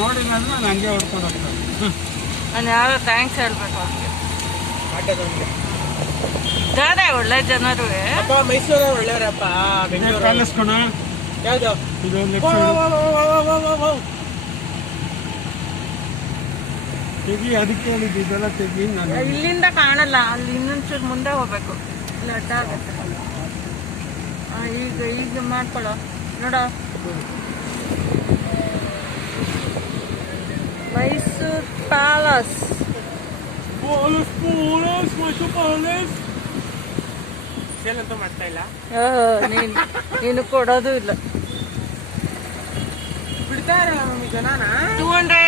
ನೋಡಿಲ್ಲ ಅಂದ್ರೆ ನಾನು ಹಂಗೆ ಹೊಡ್ಕೊಂಡು ಹೋಗ್ತೇನೆ. ನಾನು ಯಾರೋ ಥ್ಯಾಂಕ್ಸ್ ಹೇಳ್ಬೇಕು ಅವ್ರಿಗೆ. ಇದ್ದಾರೆ ಒಳ್ಳೆ ಜನರು. ಮೈಸೂರು ಒಳ್ಳೆಯವರಪ್ಪ. ಬೆಂಗಳೂರು ಕಾಣಿಸ್ಕೋಣ ಯಾವ್ದು ಇದು ತೆಗಿ, ಅದಕ್ಕೆ ಹೇಳಿದ್ದು ಇದೆಲ್ಲ ತೆಗಿ. ನಾನು ಇಲ್ಲಿಂದ ಕಾಣಲ್ಲ, ಅಲ್ಲಿ ಇನ್ನೊಂಚೂರು ಮುಂದೆ ಹೋಗ್ಬೇಕು, ಇಲ್ಲಿ ಅಡ್ಡ ಆಗುತ್ತೆ. ಈಗ ಮಾಡ್ಕೊಳ್ಳೋ ನೋಡ. Mysuru palace. Mysuru palace sale ಅಂತೂ ಮಾಡ್ತಾ ಇಲ್ಲ. ನೀನು ಕೊಡೋದು ಇಲ್ಲ. ಬಿಡ್ತಾ ಇರಲ್ಲ ನಮಗೆ ಜನನ. 200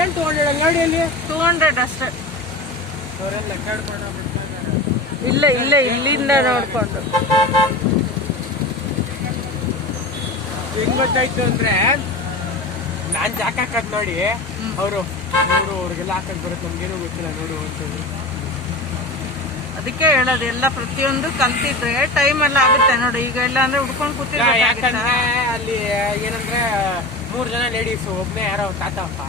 ಏನ್ 200 ಅಂಗಡಿಯಲ್ಲಿ 200 ಅಷ್ಟೇ. ಅವರೆಲ್ಲ ಲೆಕ್ಕ ಹಿಡ್ಕೊಂಡು ಬಿಡ್ತಾ ಇದ್ದಾರೆ. ಇಲ್ಲ ಇಲ್ಲಿಂದ ನೋಡ್ಕೊಂಡು. ಹೆಂಗ್ ಗೊತ್ತಾಯ್ತು ಅಂದ್ರೆ ನಾನ್ ಜಾಕ್ ಹಾಕದ್ ನೋಡಿ ಅವರು ನೋಡು ಅವ್ರಿಗೆಲ್ಲ ಹಾಕಕ್ ಬರುತ್ತೆ, ನಮ್ಗೇನು ಗೊತ್ತಿಲ್ಲ ನೋಡು ಅಂತೇಳಿ. ಅದಕ್ಕೆ ಹೇಳೋದು, ಎಲ್ಲ ಪ್ರತಿಯೊಂದು ಕಲ್ತಿದ್ರೆ ಟೈಮ್ ಎಲ್ಲ ಆಗುತ್ತೆ ನೋಡಿ. ಈಗ ಎಲ್ಲ ಅಂದ್ರೆ ಹುಡ್ಕೊಂಡು ಕೂತಿರ್ಬೇಕು. ಯಾಕಂದ್ರೆ ಅಲ್ಲಿ ಏನಂದ್ರೆ 3 ಜನ ಲೇಡೀಸ್, ಒಬ್ನೇ ಯಾರೋ ತಾತಪ್ಪ.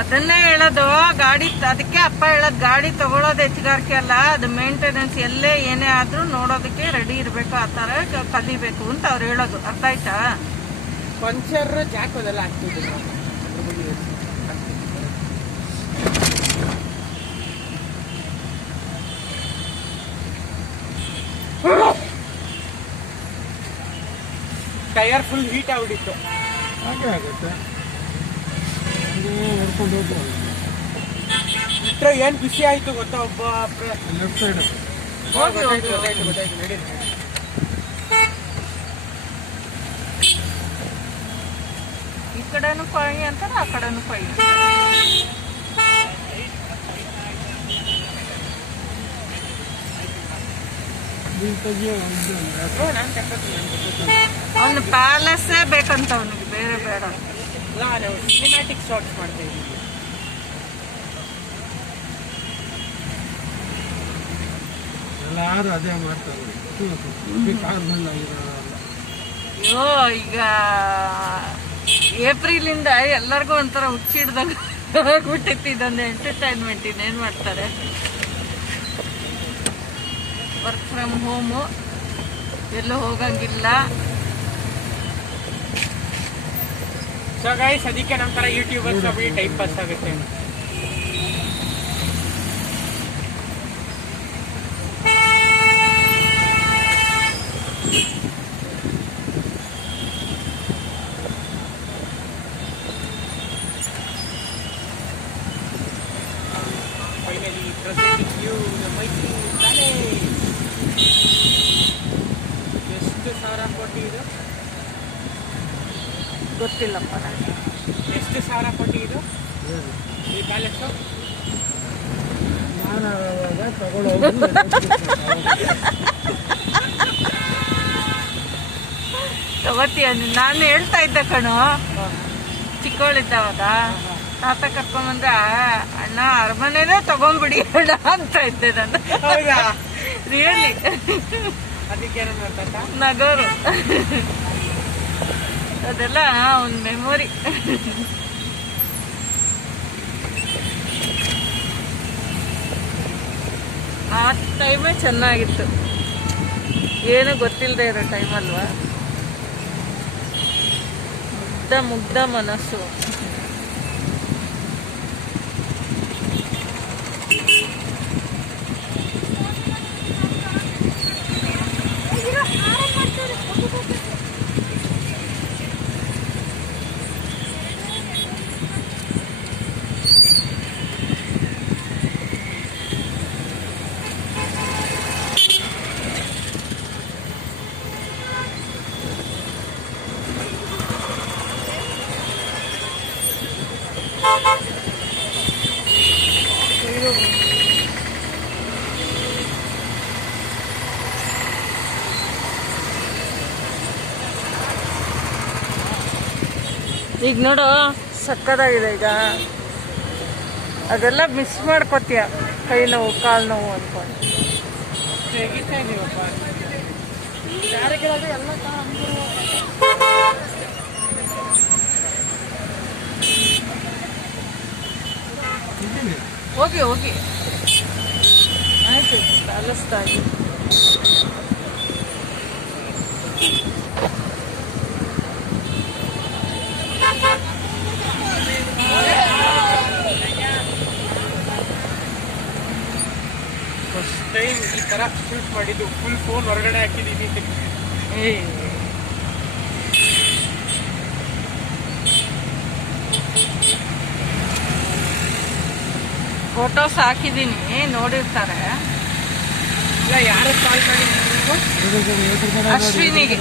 ಅದನ್ನೇ ಹೇಳೋದು ಗಾಡಿ. ಅದಕ್ಕೆ ಅಪ್ಪ ಹೇಳೋದು, ಗಾಡಿ ತಗೊಳ್ಳೋದು ಹೆಚ್ಚುಗಾರಿಕೆ ಅಲ್ಲ, ಅದು ಮೇಂಟೆನೆನ್ಸ್. ಎಲ್ಲೇ ಏನೇ ಆದ್ರೂ ನೋಡೋದಕ್ಕೆ ರೆಡಿ ಇರ್ಬೇಕು, ಆ ತರ ಕಲಿಬೇಕು ಅಂತ ಅವ್ರು ಹೇಳೋದು. ಅರ್ಥ ಆಯ್ತಾ? ಪಂಚರ್ ಜಾಕ್ ಅದೆಲ್ಲ ಹಾಕ್ತಿದ್ರು. ಟೈರ್ ಫುಲ್ ಹೀಟ್ ಆಗ್ಬಿಟ್ಟಿತ್ತು. ಹಾಗೆ ಆಗುತ್ತೆ, ಹೊಡ್ಕೊಂಡು ಹೋಗ್ಬೋದು. ಬಿಟ್ರೆ ಏನ್ ಖುಷಿ ಆಯ್ತು ಗೊತ್ತಾ? ಒಬ್ಬ ಲೆಫ್ಟ್ ಸೈಡ್ ಗೊತ್ತಾಯ್ತು ನಡೀರಿ. ಈ ಕಡೆನು ಫೈ ಅಂತಾರೆ, ಆ ಕಡೆನು ಫೈ. ಅವನು ಪ್ಯಾಲೇಸೇ ಬೇಕಂತ, ಅವನಿಗೆ ಬೇರೆ ಬೇಡ. ಸಿನಿಮ್ಯಾಟಿಕ್ ಶಾಟ್ಸ್ ಮಾಡ್ತಾ ಇದ್ದೀವಿ. ಎಲ್ಲಾರು ಅದೇ ಮಾಡ್ತಾರೆ. ಅಯ್ಯೋ, ಈಗ ಏಪ್ರಿಲಿಂದ ಎಲ್ಲರಿಗೂ ಒಂಥರ ಹುಚ್ಚಿಡ್ದಂಗೆ ಆಗ್ಬಿಟ್ಟಿತ್ತು. ಇದೊಂದು ಎಂಟರ್ಟೈನ್ಮೆಂಟ್. ಇನ್ನೇನ್ ಮಾಡ್ತಾರೆ? ವರ್ಕ್ ಫ್ರಮ್ ಹೋಮು, ಎಲ್ಲೂ ಹೋಗಂಗಿಲ್ಲ. ಸೊ ಗೈಸ್, ಅದಕ್ಕೆ ನಮ್ಮ ತರ ಯೂಟ್ಯೂಬರ್ಸ್ ಬರೀ ಟೈಮ್ ಪಾಸ್ ಆಗುತ್ತೆ. Finally presenting you the Mysuru palace. ಎಷ್ಟು ಸಾವಿರ ಕೋಟಿ ಇದು? ಗೊತ್ತಿಲ್ಲಪ್ಪ ನನಗೆ. ಎಷ್ಟು ಸಾವಿರ ಕೋಟಿ ಇದು ಈ ಪ್ಯಾಲೇಸು? ತಗೋತೀಯ? ನಾನು ಹೇಳ್ತಾ ಇದ್ದೆ ಕಣೋ, ಚಿಕ್ಕವಳಿದ್ದವಾಗ ತಾತ ಕರ್ಕೊಂಬಂದ್ರೆ, ಅಣ್ಣ ಅರಮನೆನೇ ತಗೊಂಡ್ಬಿಡಿ ಅಣ್ಣ ಅಂತ ಇದ್ದೆ ನಾನು. ರಿಯಲಿ. ಅದಕ್ಕೆ ನಗೋರು. ಅದೆಲ್ಲ ಒಂದು ಮೆಮೊರಿ. ಆ ಟೈಮೇ ಚೆನ್ನಾಗಿತ್ತು, ಏನು ಗೊತ್ತಿಲ್ಲದೆ ಇರೋ ಟೈಮ್ ಅಲ್ವಾ. ಮುಗ್ಧ ಮನಸ್ಸು. ಈಗ ನೋಡು ಸಕ್ಕದಾಗಿದೆ. ಈಗ ಅದೆಲ್ಲ ಮಿಸ್ ಮಾಡ್ಕೋತೀಯ, ಕೈ ನೋವು ಕಾಲು ನೋವು ಅಂದ್ಕೊಂಡು. ತೆಗಿತಾ ಇದೀವಪ್ಪ. ಹೋಗಿ ಹೋಗಿ ಆಯ್ತು ಕಲಿಸ್ತಾ ಇದ್ದೀನಿ. ಫಸ್ಟ್ ಟೈಮ್ ಈ ತರ ಶೂಟ್ ಮಾಡಿದ್ದು, ಫುಲ್ ಫೋನ್ ಹೊರಗಡೆ ಹಾಕಿದೀನಿ. ಫೋಟೋಸ್ ಹಾಕಿದ್ದೀನಿ, ನೋಡಿರ್ತಾರೆ. ಇಲ್ಲ, ಯಾರು ಕಾಲ್ ಮಾಡಿದ್ರು? ಅಶ್ವಿನಿಗೆ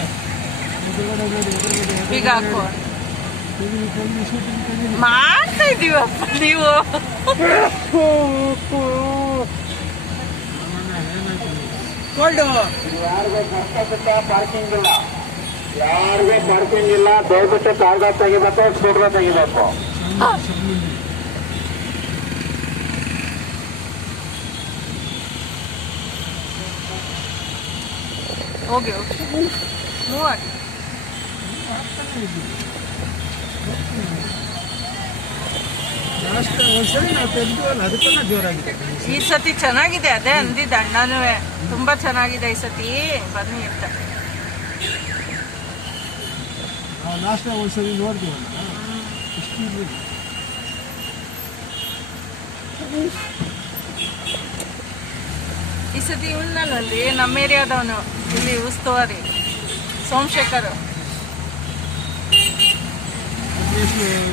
ಈಗ ಹಾಕೋ ಮಾಡ್ತಾ ಇದೀವಪ್ಪ ನೀವು. ಕೋಲ್ಡು ಯಾರಿಗೂ ಪಾರ್ಕಿಂಗ್ ಇಲ್ಲ, ದಯವಿಟ್ಟು ಕಾಗದ ತೆಗಿಬೇಕು, ಸ್ಕೂಟರ್ ತೆಗಿಬೇಕು. ಹೋಗಿ ಹೋಗಿ ಮೂವ್ ಆಗಿ. ಲಾಸ್ಟ್ ಒಂದ್ಸರಿ ನಾವು ತೆಗೆದುವಲ್ಲ, ಅದಕ್ಕೆಲ್ಲ ಜೋರಾಗಿದೆ. ಈ ಸತಿ ಚೆನ್ನಾಗಿದೆ, ಅದೇ ಅಂದಿದ್ದ ಅಣ್ಣನೂ ತುಂಬಾ ಚೆನ್ನಾಗಿದೆ ಈ ಸತಿ, ಬನ್ನಿ ಅಂತ. ನಾವು ಲಾಸ್ಟ್ ಒಂದ್ಸರಿ ನೋಡ್ತೀವಲ್ಲ, ಎಷ್ಟು ಇರ್ಲಿಲ್ಲ. ಈ ಸತಿ ಇವನಲ್ಲಿ ನಮ್ಮ ಏರಿಯಾದವನು, ಇಲ್ಲಿ ಉಸ್ತುವಾರಿ ಸೋಮಶೇಖರ್.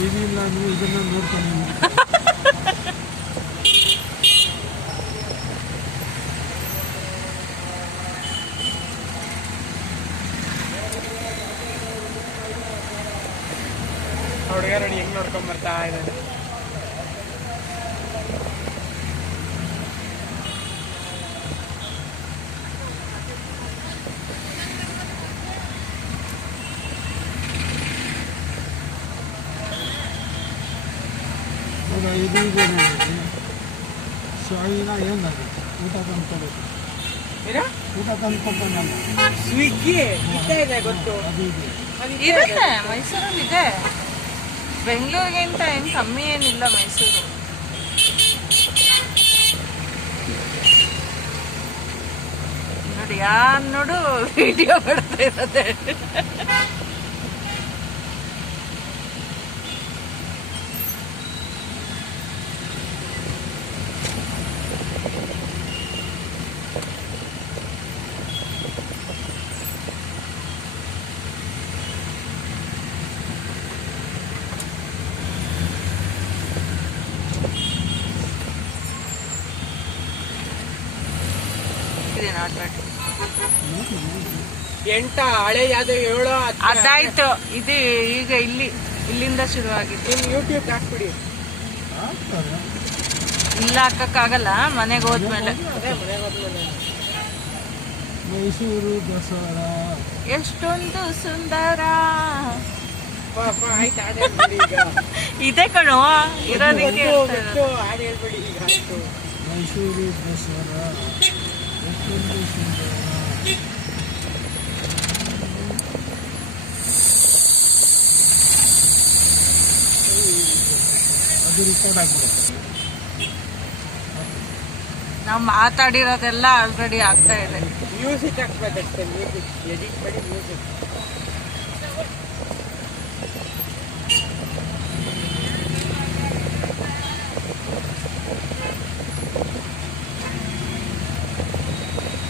ಇದಿಲ್ಲ, ನೀವು ಇದನ್ನ ನೋಡ್ಕೊಂಡು ಹುಡುಗ ನೋಡಿ ಹೆಂಗ್ ನೋಡ್ಕೊಂಡ್ ಬರ್ತಾ ಇದ್ದಾರೆ. ಇದು ಇದೆ ಶಾವಿನ ಏನಾಗುತ್ತೆ, ಊಟ ತಂದ್ಕೊಬೇಕು. ಊಟ ತಂದ್ಕೊಡ್ತಾನಲ್ಲ, ಸ್ವಿಗ್ಗಿ ಇದೆ ಗೊತ್ತು. ಅದು ಇದೆ. ಇರುತ್ತೆ, ಮೈಸೂರಲ್ಲಿ ಇದೆ. ಬೆಂಗಳೂರಿಗಿಂತ ಏನು ಕಮ್ಮಿ ಏನಿಲ್ಲ ಮೈಸೂರು. ನೋಡಿ ಯಾರು ನೋಡು ವಿಡಿಯೋ ಮಾಡ್ತಾ ಇರೋದೆ. ಹಳೆ ಯಾವ್ದು 7 ಅದಾಯ್ತು, ಇದು ಈಗ ಇಲ್ಲಿಂದ ಶುರುವಾಗಿತ್ತು. ನಿಮ್ ಯೂಟ್ಯೂಬ್ ಹಾಕ್ಬಿಡಿ. ಇಲ್ಲ ಹಾಕಕ್ಕಾಗಲ್ಲ, ಮನೆಗೆ ಹೋದ್ಮೇಲೆ. ಅದೇ ಮನೆಗೆ ಹೋದ್ಮೇಲೆ. ಮೈಸೂರು ದಸರಾ ಎಷ್ಟೊಂದು ಸುಂದರ ಆಯ್ತು, ಹಾಡು ಹೇಳ್ಬಿಡಿ ಈಗ. ಇದೆ ಕಣೋ ಇರೋದಕ್ಕೆ ಹೇಳ್ತಾ ಇರೋದು. ಹಾಡು ಹೇಳ್ಬಿಡಿ ಈಗ. ಆಯ್ತು, ಮೈಸೂರು ದಸರಾ ಎಷ್ಟೊಂದು ಸುಂದರ. ಅದು ರೆಕಾರ್ಡ್ ಆಗ್ಬಿಡುತ್ತೆ. ನಾವು ಮಾತಾಡಿರೋದೆಲ್ಲ ಆಲ್ರೆಡಿ ಆಗ್ತಾ ಇದೆ. ಮ್ಯೂಸಿಕ್ ಹಾಕ್ಬೇಕಷ್ಟೇ, ಮ್ಯೂಸಿಕ್ ಎಡಿಟ್ ಮಾಡಿ ಮ್ಯೂಸಿಕ್.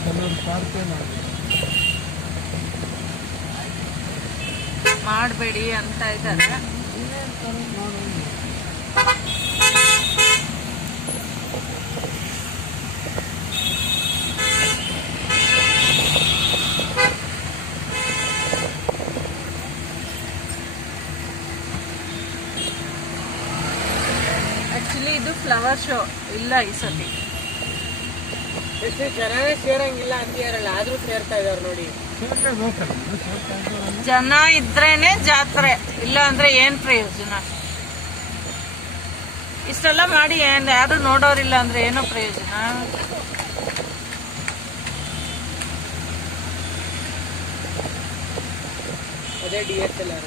ಕೆಲವರು ಪಾರ್ಕೆ ಮಾಡಬೇಡಿ ಅಂತ ಇದ್ದಾರೆ. ಆಕ್ಚುಲಿ ಇದು ಫ್ಲವರ್ ಶೋ ಇಲ್ಲ ಈ ಸತಿ. ಎಷ್ಟು ಜನನೇ ಸೇರಂಗಿಲ್ಲ ಅಂತೀರಲ್ಲ, ಆದ್ರೂ ಸೇರ್ತಾ ಇದಾರೆ ನೋಡಿ. ಜನ ಇದ್ರೇನೆ ಜಾತ್ರೆ, ಇಲ್ಲ ಅಂದ್ರೆ ಏನ್ ಪ್ರಯೋಜನ? ಇಷ್ಟೆಲ್ಲ ಮಾಡಿ ಯಾರು ನೋಡೋರಿಲ್ಲ ಅಂದ್ರೆ ಏನೋ ಪ್ರಯೋಜನ? ಅದೇ DSLR.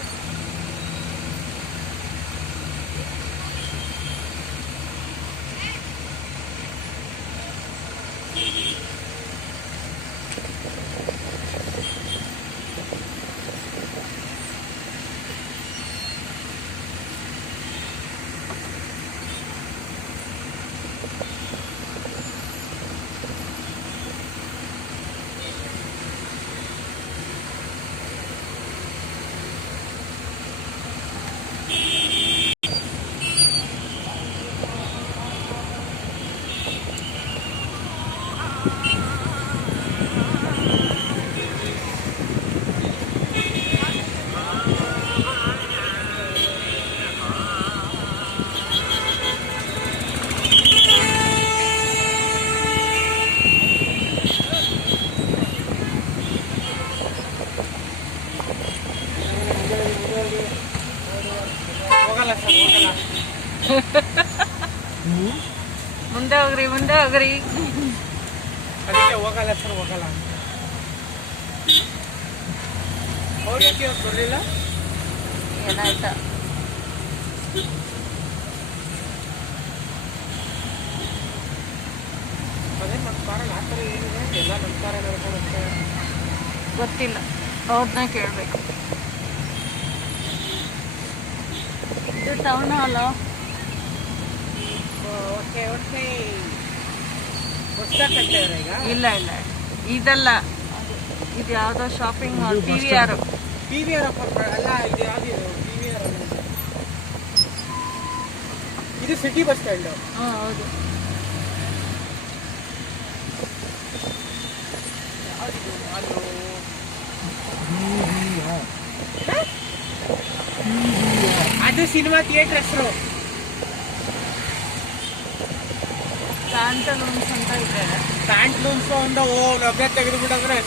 ಹೋಗಲ್ಲ ಸರ್ ಹೋಗಲ್ಲ. ಮುಂದೆ ಹೋಗ್ರಿ ಮುಂದೆ ಹೋಗ್ರಿ. ಅದಕ್ಕೆ ಹೋಗಲ್ಲ ಸರ್ ಹೋಗಲ್ಲ. ಅವ್ರಿಗೆ ಇವತ್ತು ಬರಲಿಲ್ಲ. ಏನಾಯ್ತಾ? ಅದೇ ನಮ್ಮ ಕಾರಲ್ಲಿ ಆ ಥರ ಏನಿದೆ ಎಲ್ಲ ನಮ್ಮ ಕಾರ ನಡ್ಕೊಂಡು ಹೋಗ್ತಾರೆ. ಗೊತ್ತಿಲ್ಲ, ಅವ್ರನ್ನ ಕೇಳಬೇಕು. ಇದು ಟೌನ್ ಹಾಲು. Okay okay. ಹೊಸ್ದಾಗಿ ಕಟ್ಟಾರೆ ಈಗ. ಇಲ್ಲ ಇಲ್ಲ, ಇದಲ್ಲ, ಇದು ಯಾವುದೋ ಶಾಪಿಂಗ್ ಮಾಲ್. PVR. PVR ಅಲ್ಲ, ಇದು ಯಾವ್ದು PVR ಅಲ್ಲ, ಇದು ಸಿಟಿ ಬಸ್ ಸ್ಟ್ಯಾಂಡ್. ಹೌದು. ಅದು ಸಿನಿಮಾ ಥಿಯೇಟರ್ ಹೆಸರು. ಪ್ಯಾಂಟಲೂನ್ಸ್ ಅಂತ ಇದೆ. ಪ್ಯಾಂಟ್ಲೂನ್ಸ್ ಒಂದು ಒಬ್ಬರೇ ತೆಗೆದು ಬಿಡಂದ್ರೆ